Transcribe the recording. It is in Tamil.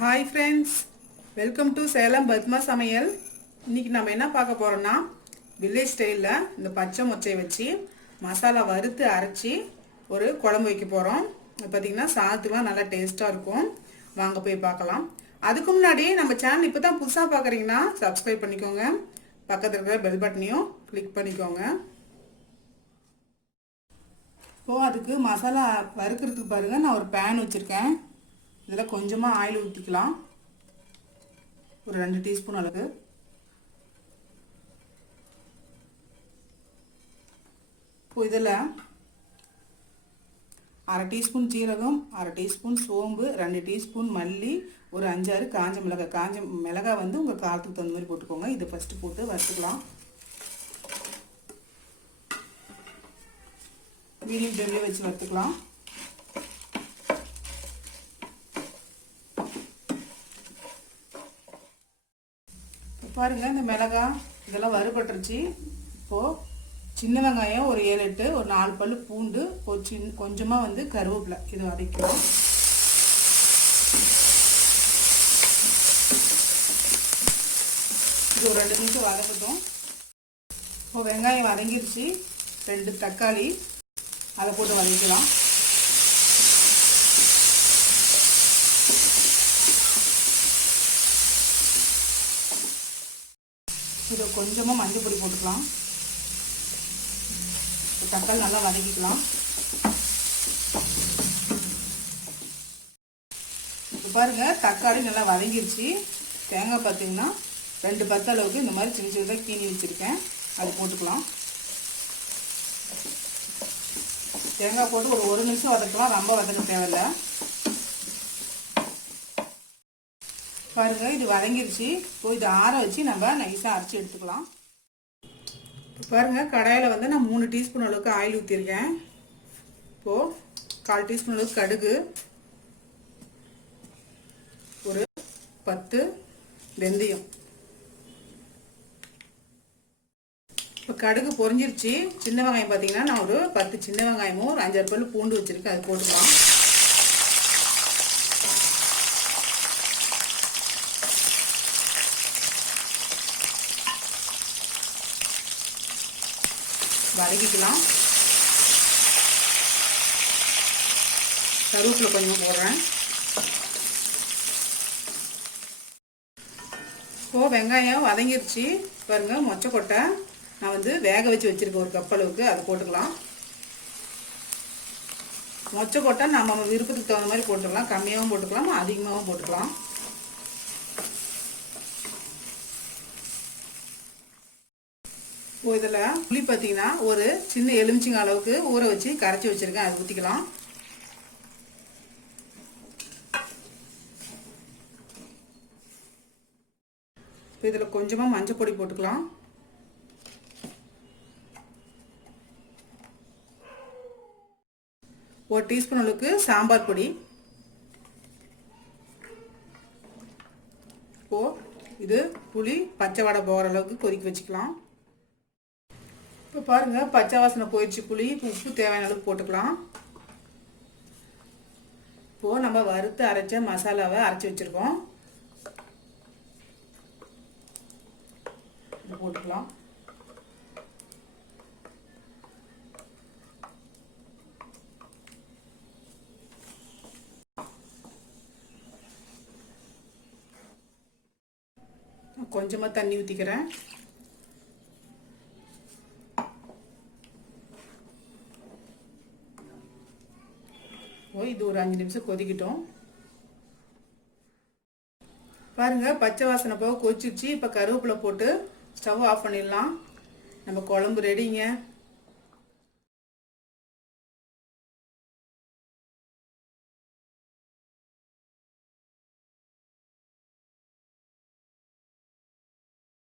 Hi friends, welcome to Salem Padma சமையல். இன்றைக்கி நம்ம என்ன பார்க்க போகிறோம்னா, வில்லேஜ் ஸ்டைலில் இந்த பச்சை மொச்சை வச்சு மசாலா வறுத்து அரைச்சி ஒரு குழம்பு வைக்க போகிறோம். பார்த்திங்கன்னா சாதத்துக்குலாம் நல்லா டேஸ்ட்டாக இருக்கும். வாங்க போய் பார்க்கலாம். அதுக்கு முன்னாடி நம்ம சேனல் இப்போ தான் புதுசாக பார்க்குறீங்கன்னா சப்ஸ்கிரைப் பண்ணிக்கோங்க. பக்கத்தில் இருக்கிற பெல் பட்டனையும் கிளிக் பண்ணிக்கோங்க. இப்போது அதுக்கு மசாலா வறுக்கிறதுக்கு பாருங்கள், நான் ஒரு பேன் வச்சுருக்கேன். இதில் கொஞ்சமாக ஆயில் ஊற்றிக்கலாம், ஒரு 2 டீஸ்பூன் அளவு. இப்போ இதில் 1/2 டீஸ்பூன் ஜீரகம், 1/2 டீஸ்பூன் சோம்பு, 2 டீஸ்பூன் மல்லி, ஒரு 5-6 காஞ்ச மிளகாய். காஞ்ச மிளகாய் வந்து உங்கள் காரத்துக்கு தகுந்த மாதிரி போட்டுக்கோங்க. இது ஃபஸ்ட்டு போட்டு வறுத்துக்கலாம். மீடியம் ஃப்ளேம்லேயே வச்சு வறுத்துக்கலாம். பாருங்கள், இந்த மிளகாய் இதெல்லாம் வறுபட்டுருச்சு. இப்போது சின்ன வெங்காயம் ஒரு 7-8, ஒரு 4 பல் பூண்டு, ஒரு கொஞ்சமாக வந்து கருவேப்பிலை, இது வதக்கலாம். இது ஒரு 2 நிமிஷம் வதக்கட்டும். இப்போ வெங்காயம் வதங்கிருச்சு. 2 தக்காளி அதை போட்டு வதக்கலாம். இது கொஞ்சமாக மஞ்சள் பொடி போட்டுக்கலாம். தக்காளி நல்லா வதக்கிக்கலாம். இப்போ பாருங்கள், தக்காளி நல்லா வதங்கிருச்சு. தேங்காய் பார்த்தீங்கன்னா 2 பத்து அளவுக்கு இந்த மாதிரி சின்ன சின்னதாக கீனி வச்சுருக்கேன், அது போட்டுக்கலாம். தேங்காய் போட்டு ஒரு 1 நிமிஷம் வதக்கலாம், ரொம்ப வதக்க தேவையில்லை. பாருங்கள், இது வதங்கிருச்சு. இப்போ இது ஆற வச்சு நம்ம நைஸாக அரைச்சி எடுத்துக்கலாம். பாருங்கள், கடாயில் வந்து நான் 3 டீஸ்பூன் அளவுக்கு ஆயில் ஊற்றிருக்கேன். இப்போது 1/4 டீஸ்பூன் அளவுக்கு கடுகு, ஒரு 10 வெந்தயம். இப்போ கடுகு பொரிஞ்சிருச்சு. சின்ன வெங்காயம் பார்த்தீங்கன்னா நான் ஒரு 10 சின்ன வெங்காயமும் ஒரு 5-6 பல் பூண்டு வச்சுருக்கேன், அது போட்டுக்கலாம். வதக்கிக்கலாம். கருவேப்பிலை கொஞ்சம் போடுறேன். இப்போது வெங்காயம் வதங்கிருச்சு. பாருங்கள், மொச்சக்கொட்டை நான் வந்து வேக வச்சு வச்சுருக்கேன், ஒரு கப் அளவுக்கு, அது போட்டுக்கலாம். மொச்சக்கொட்டை நம்ம விருப்பத்துக்கு தகுந்த மாதிரி போட்டுக்கலாம். கம்மியாகவும் போட்டுக்கலாம், அதிகமாகவும் போட்டுக்கலாம். இதில் புளி பார்த்தீங்கன்னா ஒரு சின்ன எலுமிச்சங்க அளவுக்கு ஊற வச்சு கரைச்சி வச்சுருக்கேன், அது ஊற்றிக்கலாம். இதில் கொஞ்சமாக மஞ்சள் பொடி போட்டுக்கலாம். ஒரு டீஸ்பூன் அளவுக்கு சாம்பார் பொடி. இப்போது இது புளி பச்சை வடை போகிற அளவுக்கு கொதிக்க வச்சுக்கலாம். இப்போ பாருங்கள், பச்சை வாசனை போயிடுச்சு. புளி உப்பு தேவையான அளவுக்கு போட்டுக்கலாம். இப்போது நம்ம வறுத்து அரைச்ச மசாலாவை அரைச்சி வச்சுருக்கோம், இது போட்டுக்கலாம். கொஞ்சமாக தண்ணி ஊற்றிக்கிறேன். இது ஒரு 5 நிமிஷம் கொதிக்கட்டும். பாருங்கள், பச்சை வாசனை போக கொதிச்சிருச்சு. இப்போ கருவேப்பிலை போட்டு ஸ்டவ் ஆஃப் பண்ணிடலாம். நம்ம குழம்பு ரெடிங்க.